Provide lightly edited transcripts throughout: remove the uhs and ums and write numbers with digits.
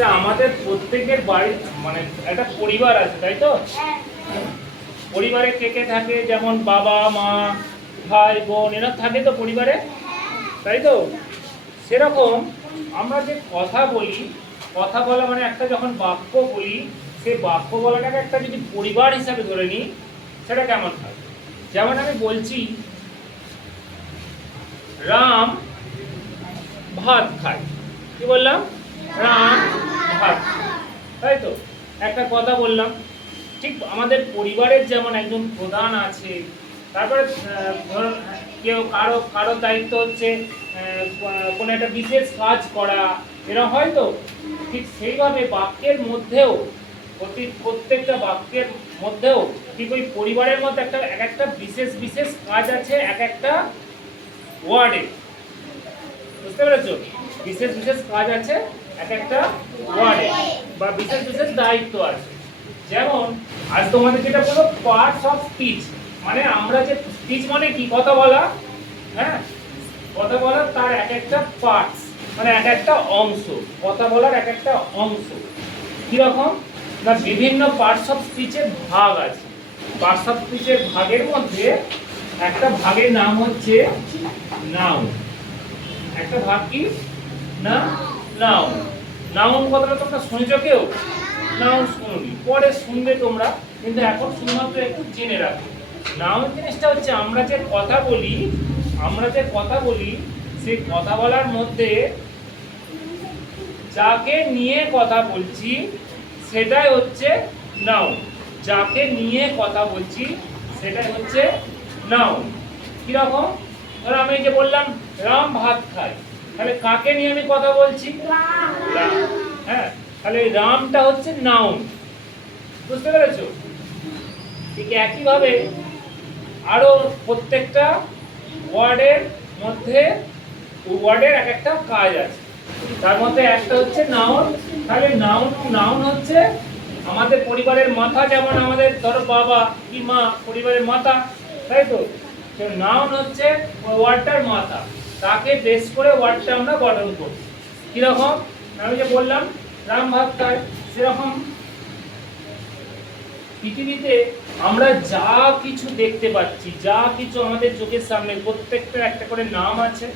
আচ্ছা, আমাদের প্রত্যেকের বাড়ি মানে একটা পরিবার আছে, তাই তো? পরিবারে কে কে থাকে? যেমন বাবা মা ভাই বোন এরা থাকে তো পরিবারে, তাই তো? সেরকম আমরা যে কথা বলি, কথা বলা মানে একটা যখন বাক্য বলি, সেই বাক্য বলাটাকে একটা যদি পরিবার হিসাবে ধরে নিই, সেটা কেমন হয়? যেমন আমি বলছি রাম ভাত খায়। কি বললাম? রাম ভাত খায়, তাই তো? একটা কথা বললাম। ঠিক আমাদের পরিবারের যেমন একজন প্রধান আছে, তারপরে ধরুন কেউ কারো কারো দায়িত্ব হচ্ছে কোনো একটা বিশেষ কাজ করা, এরকম হয় তো? ঠিক সেইভাবে বাক্যের মধ্যেও প্রত্যেকটা বাক্যের মধ্যেও ঠিক ওই পরিবারের মধ্যে একটা এক একটা বিশেষ বিশেষ কাজ আছে এক একটা ওয়ার্ডে। বুঝতে পেরেছো? বিশেষ বিশেষ কাজ আছে এক একটা ওয়ার্ডে, বা বিশেষ বিশেষ দায়িত্ব আছে। যেমন আজ তোমাদের যেটা বলবো পার্টস অফ স্পিচ, মানে আমরা যে স্পিচ মানে কি, কথা বলা, হ্যাঁ, কথা বলার তার এক একটা পার্টস, মানে এক একটা অংশ, কথা বলার এক একটা অংশ। কিরকম না, বিভিন্ন পার্টস অফ স্পিচের ভাগ আছে। পার্টস অফ স্পিচের ভাগের মধ্যে একটা ভাগের নাম হচ্ছে নাউন। একটা ভাগ কি না, নাউন। নাউন কথাটা তোমরা শুনেছ কেউ? নাউন শুনুনি, পরে শুনবে তোমরা, কিন্তু এখন শুধুমাত্র একটু জেনে রাখো। নাউন জিনিসটা হচ্ছে আমরা যে কথা বলি, আমরা যে কথা বলি সেই কথা বলার মধ্যে যাকে নিয়ে কথা বলছি সেটাই হচ্ছে নাউন। যাকে নিয়ে কথা বলছি সেটাই হচ্ছে নাউন। কিরকম? ধরো আমি যে বললাম রাম ভাত খায়, তাহলে কাকে নিয়ে আমি কথা বলছি? রাম। হ্যাঁ, তাহলে রামটা হচ্ছে নাউন। বুঝতে পেরেছো? ঠিক একইভাবে আরো প্রত্যেকটা ওয়ার্ডের মধ্যে ওয়ার্ডের এক একটা কাজ আছে, তার মধ্যে একটা হচ্ছে নাউন। তাহলে নাউন নাউন হচ্ছে আমাদের পরিবারের মাথা, যেমন আমাদের ধরো বাবা কি মা পরিবারের মাথা, তাই তো? নাউন হচ্ছে ওয়ার্ডটার মাথা, তাকে বেস করে ওয়ার্ডটা আমরা গঠন করি। কিরকম? আমি যে বললাম রাম ভাত খায়, সেরকম পৃথিবীতে আমরা যা কিছু দেখতে পাচ্ছি, যা কিছু আমাদের চোখের সামনে, প্রত্যেকটার একটা করে নাম আছে।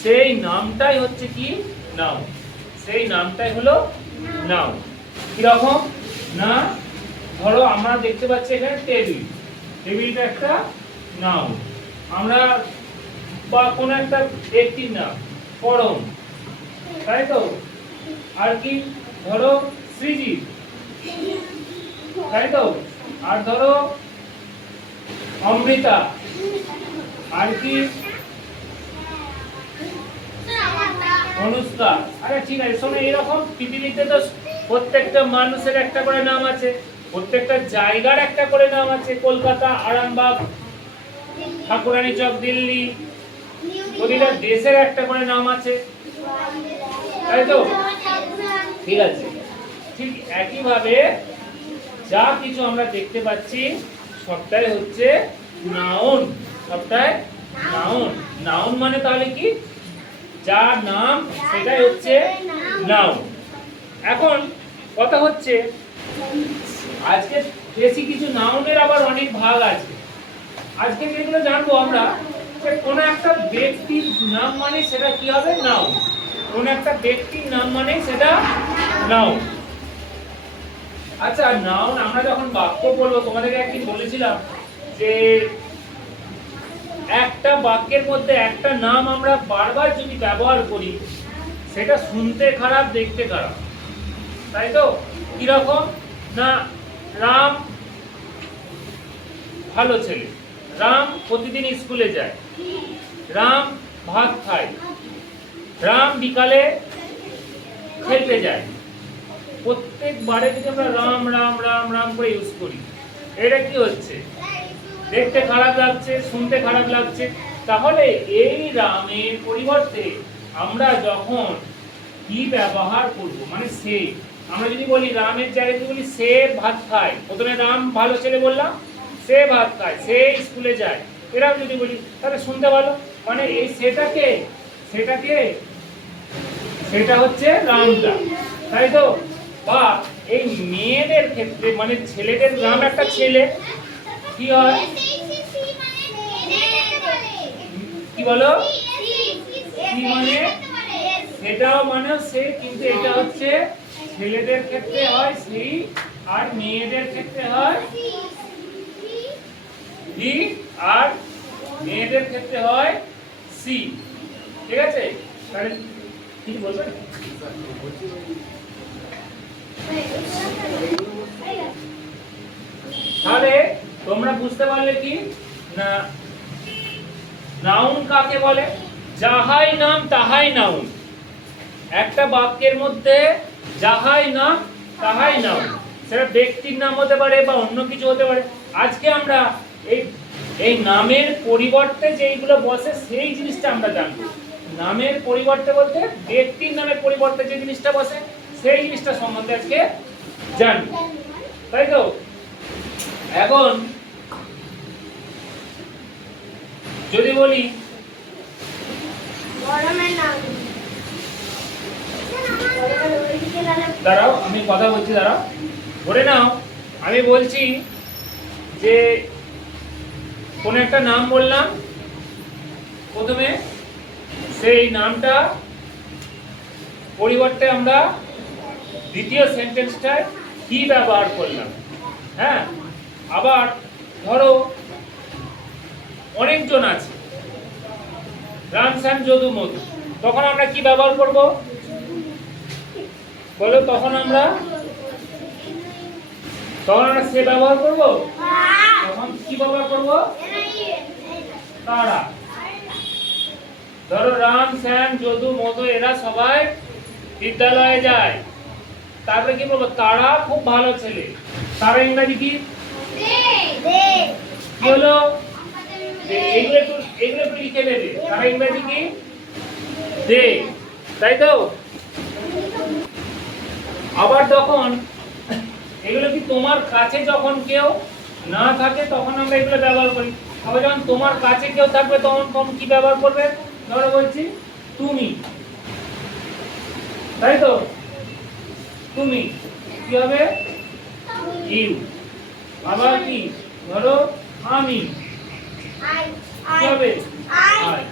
সেই নামটাই হচ্ছে কি? নাউন। সেই নামটাই হলো নাউন। কিরকম না, ধরো আমরা দেখতে পাচ্ছি এখানে টেবিল, টেবিলটা একটা নাউন। আমরা বা কোনো একটা ব্যক্তির নাম পরম, তাই তো? আর কি, ধরো সৃজিত, তাই তো? আর ধরো অমৃতা, আর কি অনুষ্কা। আরে ঠিক আছে, শোনো, এরকম পৃথিবীতে তো প্রত্যেকটা মানুষের একটা করে নাম আছে, প্রত্যেকটা জায়গার একটা করে নাম আছে। কলকাতা, আরামবাগ, ঠাকুরানী চক, দিল্লি, প্রতিটা দেশের একটা করে নাম আছে, তাই তো? ঠিক আছে, ঠিক একইভাবে যা কিছু আমরা দেখতে পাচ্ছি সবটাই হচ্ছে নাউন। সবটাই নাউন। নাউন মানে তাহলে কি, যার নাম সেটাই হচ্ছে নাউন। এখন কথা হচ্ছে আজকে বেশি কিছু নাউনের আবার অনেক ভাগ আছে। আজকে যেগুলো জানবো আমরা, যে কোনো একটা ব্যক্তির নাম মানে সেটা কি হবে? নাউন। কোনো একটা ব্যক্তির নাম মানে সেটা নাউন। আচ্ছা, নাউন আমরা যখন বাক্য বলবো, তোমাদেরকে একদিন বলেছিলাম যে একটা বাক্যের মধ্যে একটা নাম আমরা বারবার যদি ব্যবহার করি, সেটা শুনতে খারাপ, দেখতে খারাপ, তাই তো? কিরকম না, রাম ভালো ছেলে, রাম প্রতিদিন স্কুলে যায়, রাম ভাত খায়, রাম বিকালে খেলতে যায়। প্রত্যেকবারে যদি আমরা রাম রাম রাম রাম করে ইউজ করি, এটা কি হচ্ছে? দেখতে খারাপ লাগছে, শুনতে খারাপ লাগছে। তাহলে এই রামের পরিবর্তে আমরা যখন কি ব্যবহার করব, মানে সে, আমরা যদি বলি রামের জায়গায় যদি বলি সে ভাত খায়, প্রথমে রাম ভালো ছেলে বললাম, সে ভাত খায়, সে স্কুলে যায়, এরকম যদি বলি তাহলে শুনতে ভালো। মানে এই সেটাকে সেটা হচ্ছে রামটা, তাই তো? বা এই মেয়েদের ক্ষেত্রে মানে ছেলেদের নাম একটা ছেলে কি হয়? কি বলো? কি মানে? সেটাও মানে সে, কিন্তু এটা হচ্ছে ছেলেদের ক্ষেত্রে হয় সি আর মেয়েদের ক্ষেত্রে হয় ভি, আর মেয়েদের ক্ষেত্রে হয় সি। ঠিক আছে? তাহলে কিছু বলবেন? তাহলে তোমরা বুঝতে পারলে কি না নাউন কাকে বলে? যাহাই নাম তাহাই নাউন। একটা বাক্যের মধ্যে যাহাই নাম তাহাই নাউন, সেটা ব্যক্তির নাম হতে পারে বা অন্য কিছু হতে পারে। আজকে আমরা এই এই নামের পরিবর্তে যেইগুলো বসে সেই জিনিসটা আমরা জানবো। নামের পরিবর্তে বলতে ব্যক্তির নামের পরিবর্তে যে জিনিসটা বসে সেই জিনিসটা সম্বন্ধে আজকে জানবো, তাই তো? এখন যদি বলি দাঁড়াও, আমি কথা বলছি, দাঁড়াও। ধরে নাও আমি বলছি যে কোন একটা নাম বললাম, প্রথমে সেই নামটা পরিবর্তে আমরা দ্বিতীয় সেন্টেন্সটায় কি ব্যবহার করলাম। হ্যাঁ, আবার ধরো অনেকজন আছে, রাম শ্যাম যদু মধু, তখন আমরা কি ব্যবহার করব বলো? তখন আমরা সে ব্যবহার করব। তখন কি ব্যবহার করব? তারা। ধরো রাম শ্যাম যদু মধু এরা সবাই বিদ্যালয়ে যায়, তারপরে কি বলবো? তারা খুব ভালো ছেলে। তারা ইংরেজি কি বলো? এগুলো একটু লিখে দেবে। তারা ইংরেজি কি? দে, তাই তো? আবার তখন এগুলো কি তোমার কাছে যখন কেউ না থাকে তখন আমরা এগুলো ব্যবহার করি। আবার যখন তোমার কাছে কেউ থাকবে তখন কি ব্যবহার করবে? ধরো বলছি তুমি, তাই তো? তুমি কি হবে? ইউ। আবার কি? ধরো আমি, কি হবে? আই।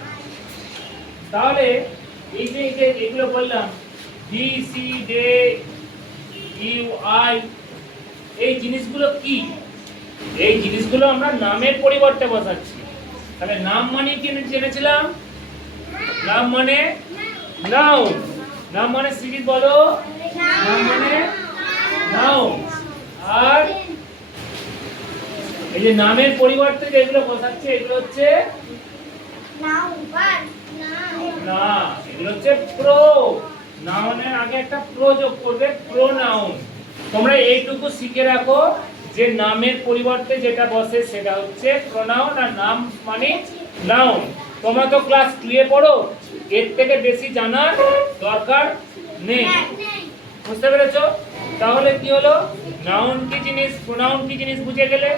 তাহলে এই যে এগুলো বললাম D C D U I, এই জিনিসগুলো কি? এই জিনিসগুলো আমরা নামের পরিবর্তে বসাচ্ছি। তাহলে নাম মানে কি জেনেছিলাম? নাম মানে নাউন। নাম মানে সিরিজ বলো? নাম মানে নাউন। আর এই যে নামের পরিবর্তে যেগুলো বসাচ্ছে এগুলো হচ্ছে না, এগুলো হচ্ছে প্রো। নাউনের আগে একটা প্রো যোগ করবে, প্রোনাউন। তোমরা এইটুকু শিখে রাখো যে নামের পরিবর্তে যেটা বসে সেটা হচ্ছে প্রোনাউন, আর নাম মানে নাউন। তোমরা তো ক্লাস 2 এ পড়ো, এর থেকে বেশি জানার দরকার নেই। বুঝতে পেরেছো? তাহলে কি হলো? নাউন কি জিনিস, প্রোনাউন কি জিনিস বুঝে গেলে।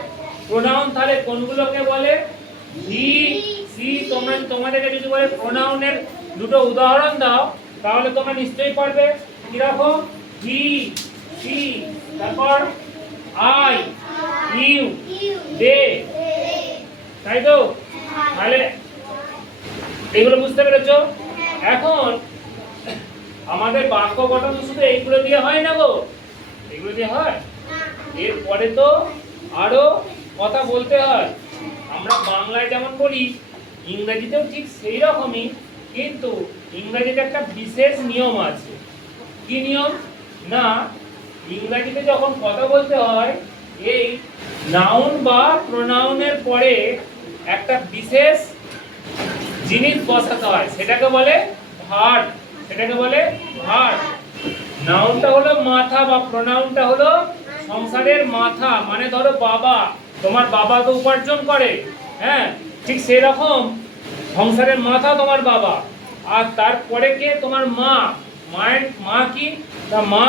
প্রোনাউন তাহলে কোনগুলোকে বলে? He she. তোমাদেরকে যদি বলে প্রোনাউনের দুটো উদাহরণ দাও তাহলে তোমরা নিশ্চয়ই পারবে। কি রাখো? হি সি, তারপর আই ইউ দে, তাই তো? তাহলে এগুলো বুঝতে পেরেছো? এখন আমাদের বাক্য গঠন শুধু এইগুলো দিয়ে হয় না গো, এগুলো দিয়ে হয়। এরপরে তো আরো কথা বলতে হয়। আমরা বাংলায় যেমন বলি ইংরেজিতেও ঠিক সেই রকমই, কিন্তু ইংরেজিতে একটা বিশেষ নিয়ম আছে। কি নিয়ম? না, ইংরেজিতে যখন কথা বলতে হয় এই নাউন বা প্রোনাউনের পরে একটা বিশেষ জিনিস বসাতে হয়, সেটাকে বলে ভার্ব। সেটাকে বলে ভার্ব। নাউনটা হলো মাথা বা প্রোনাউনটা হলো সংসারের মাথা। মানে ধরো বাবা, তোমার বাবা তো উপার্জন করে, হ্যাঁ, ঠিক সেই রকম সংসারের মাথা তোমার বাবা। আর তারপরে কে? তোমার মা। মায়ের মা কি? তা মা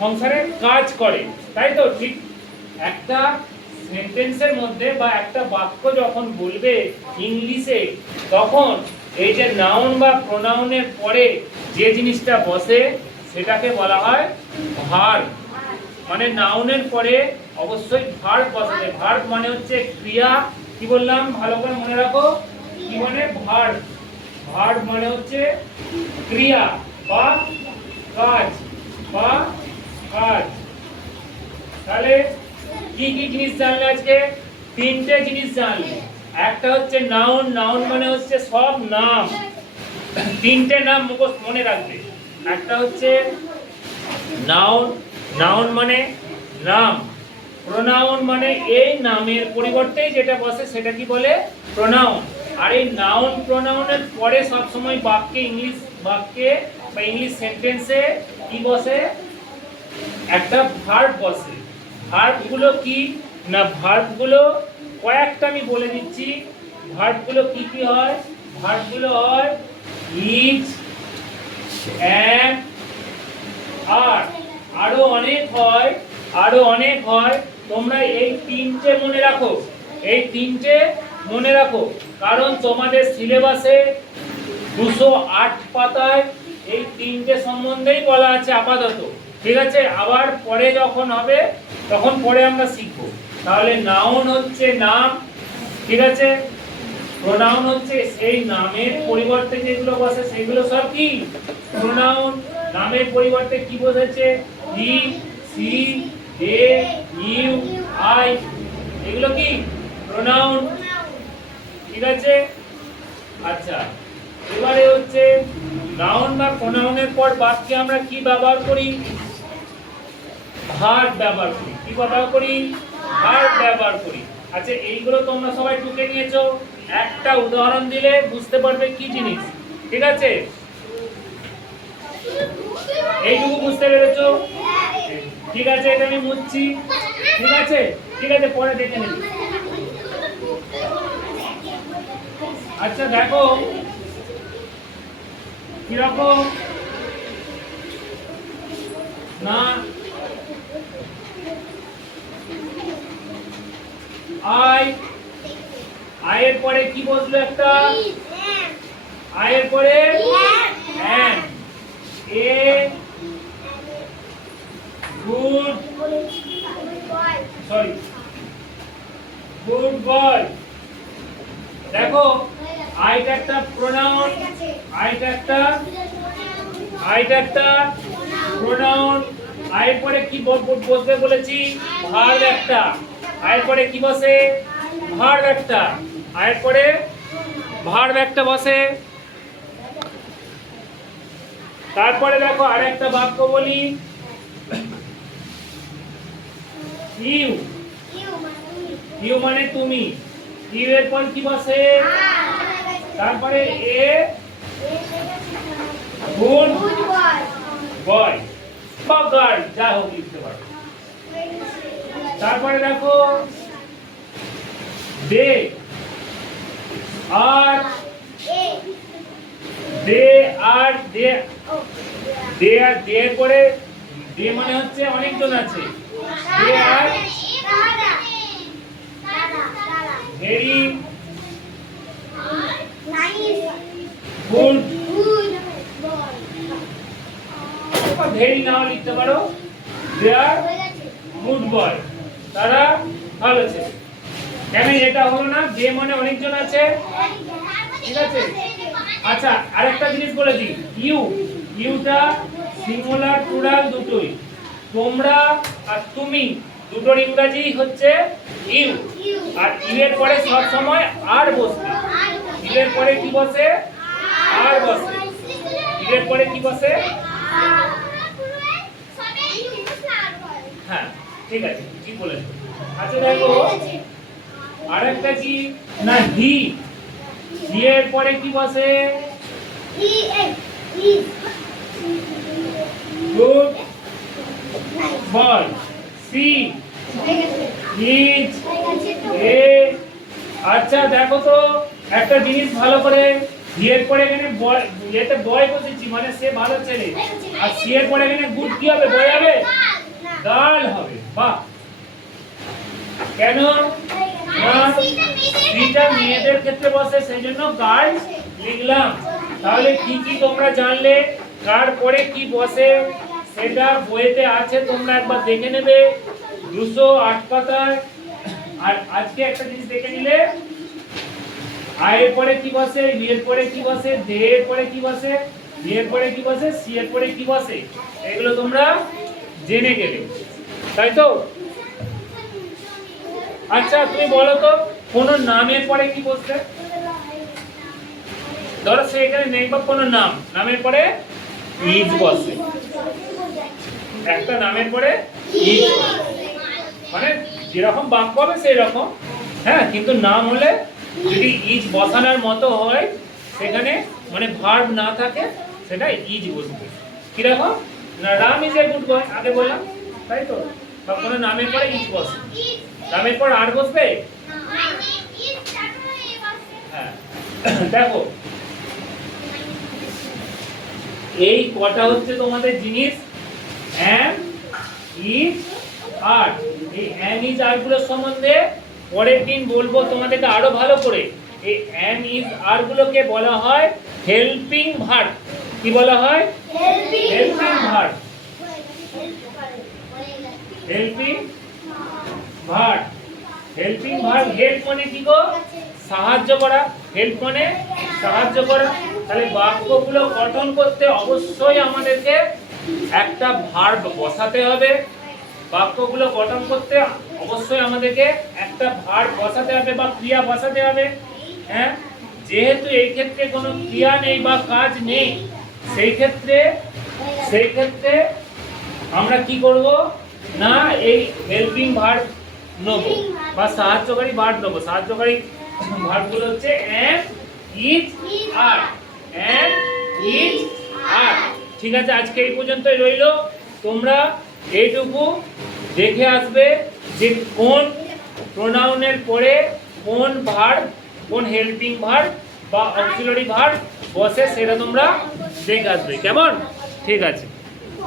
সংসারে কাজ করে, তাই তো? ঠিক একটা সেন্টেন্সের মধ্যে বা একটা বাক্য যখন বলবে ইংলিশে, তখন এই যে নাউন বা প্রোনাউনের পরে যে জিনিসটা বসে সেটাকে বলা হয় ভার্ব। মানে নাউনের পরে অবশ্যই ভার্ব বসাবে। ভার্ব মানে হচ্ছে ক্রিয়া। কি বললাম ভালো করে মনে রাখো, কি মানে ভার্ব। ভার্ব মানে হচ্ছে ক্রিয়া বা কাজ বা কাজ। তাহলে কি কি জিনিস জানলে আজকে? তিনটে জিনিস জানলে। একটা হচ্ছে নাউন। নাউন মানে হচ্ছে সব নাম। তিনটে নাম মুখস্থ মনে রাখবে। একটা হচ্ছে নাউন। নাউন মানে নাম। প্রোনাউন মানে এই নামের পরিবর্তে যেটা বসে সেটা কি বলে? প্রোনাউন। আর এই নাউন প্রোনাউনের পরে সব সময় বাক্যে, ইংলিশ বাক্যে বা ইংলিশ সেন্টেন্সে কি বসে? একটা ভার্ব বসে। ভার্বগুলো কি না, ভার্বগুলো কয়েকটা আমি বলে দিচ্ছি। ভার্বগুলো কি কি হয়? ভার্বগুলো হয় ইজ, অ্যাম, আর। আরো অনেক হয়, আরো অনেক হয়। তোমরা এই তিনটে মনে রাখো, এই তিনটে মনে রাখো। কারণ তোমাদের সিলেবাসে 208 পাতায় এই তিনটে সম্বন্ধেই বলা আছে আপাতত। ঠিক আছে, আবার পরে যখন হবে তখন পরে আমরা শিখব। তাহলে নাউন হচ্ছে নাম, ঠিক আছে। প্রোনাউন হচ্ছে সেই নামের পরিবর্তে যেগুলো বসে সেগুলো সব কি? প্রোনাউন। নামের পরিবর্তে কি বসেছে? হি, সি, দে, ইউ, আই, এগুলো কি? প্রোনাউন। ঠিক আছে। আচ্ছা, এবারে হচ্ছে নাউন বা প্রোনাউনের পর বাক্যে আমরা কি ব্যবহার করি? ভার্ব ব্যবহার করি। কি ব্যবহার করি? ভার্ব ব্যবহার করি। আচ্ছা, এইগুলো তোমরা সবাই টুকে নিয়েছো। একটা উদাহরণ দিলে বুঝতে পারবে কি জিনিস। ঠিক আছে, এইটুকু বুঝতে পেরেছো? ঠিক আছে, এটা আমি মুছছি। ঠিক আছে, ঠিক আছে, পরে দেখে নেব। আচ্ছা দেখো কিরকম না, আই, আয়ের পরে কি বসলো? একটা আয়ের পরে and, a good, sorry good boy. দেখো আইটা একটা প্রোনাউন, আইটা একটা প্রোনাউন। আয়ের পরে কি বসবে বলেছি? ভার্ব একটা। আয়ের পরে কি বসে? ভার্ব একটা। আয়ের পরে ভার্ব একটা বসে। তারপরে দেখো আরেকটা বাক্য বলি, ইউ, ইউ মানে তুমি। ইউ এর পর কি বসে? তারপরে এ গুড বয় বা গার্ল, যা হোক লিখতে পারো। তারপরে দেখো দে, আর দে, আর দে, দে আর দে পরে দে মানে হচ্ছে অনেকজন আছে। দে আর ভেরি গুড, ভেরি নাও লিখতে পারো। দে আর গুড বয়, তারা ভালো ছেলে। কেন এটা হলো না? দে মানে অনেকজন আছে। ঠিক আছে। আচ্ছা, আরেকটা জিনিস বলে দিই, ইউ, ইউটা সিঙ্গুলার প্লুরাল দুটোই। তোমরা আর তুমি দুটোর ইংরেজি হচ্ছে ইউ। আর ইউ এর পরে সব সময় আর বসবে। ইউ এর পরে কি বসে? আর বসে। ইউ এর পরে কি বসে? হ্যাঁ, ঠিক আছে, ঠিক বলেছো। আচ্ছা দেখো আরেকটা কি না, হি, হি এর পরে কি বসে? Good boy. সি, ইজ, এ। আচ্ছা দেখো তো একটা জিনিস ভালো করে, হি এর পরে এখানে বয়, এতে বয় বসেছি মানে সে ভালো ছেলে। আর সি এর পরে এখানে গুড কি হবে? বয় হবে? গার্ল হবে। বাহ, কেন? সিটা মেয়েদের ক্ষেত্রে বসে, সেই জন্য গার্লস লিখলাম। তাহলে কি কি তোমরা জানলে? কার পরে কি বসে, সেটা বইতে আছে, তোমরা একবার দেখে নেবে 208 পাতায়। আর আজকে একটা জিনিস দেখে নিলে, আয়ের পরে কি বসে, এর পরে কি বসে, দে এর পরে কি বসে, বি এর পরে কি বসে, সি এর পরে কি বসে, এগুলো তোমরা জেনে গেলে, তাই তো? আচ্ছা তুমি বলো তো, কোন নামের পরে কি বসবে? ধরো সে এখানে নেই বা কোনো নাম, নামের পরে ইজ বসে, একটা নামের পরে ইজ বসে, মানে যেরকম বাক্য হবে সেই রকম, হ্যাঁ, কিন্তু নাম হলে যদি ইজ বসানোর মতো হয়, সেখানে মানে ভার্ব না থাকে, সেটা ইজ বসবে। কিরকম না, Ram is a good boy, আগে বললাম, তাই তো? বা কোনো নামের পরে ইজ বসে, নামের পর আর বসবে, হ্যাঁ। দেখো এই কটা হচ্ছে তোমাদের জিনিস, এম ইজ আর। এই এম ইজ আর গুলোর সম্বন্ধে পরের দিন বলবো তোমাদেরকে আরো ভালো করে। এই এম ইজ আর গুলোকে বলা হয় হেল্পিং ভার্ব। কি বলা হয়? Helping verb. Helping verb. Helping verb, help মানে কি গো? সাহায্য করা। হেল্প মানে সাহায্য করা। তাহলে বাক্যগুলো গঠন করতে অবশ্যই আমাদেরকে একটা ভার্ব বসাতে হবে। বাক্যগুলো গঠন করতে অবশ্যই আমাদেরকে একটা ভার্ব বসাতে হবে বা ক্রিয়া বসাতে হবে, হ্যাঁ। যেহেতু এই ক্ষেত্রে কোনো ক্রিয়া নেই বা কাজ নেই, সেই ক্ষেত্রে আমরা কি করব না, এই হেল্পিং ভার্ব নেব বা সাহায্যকারী ভার্ব নেব। সাহায্যকারী ভার্বগুলো হচ্ছে am is are, am is are. ঠিক আছে, আজকে এই পর্যন্তই রইলো। তোমরা এইটুকু দেখে আসবে যে কোন প্রোনাউনের পরে কোন ভার্ব, কোন হেল্পিং ভার্ব বা অক্সিলারি ভার্ব বসে, সেটা তোমরা দেখে আসবে। কেমন? ঠিক আছে।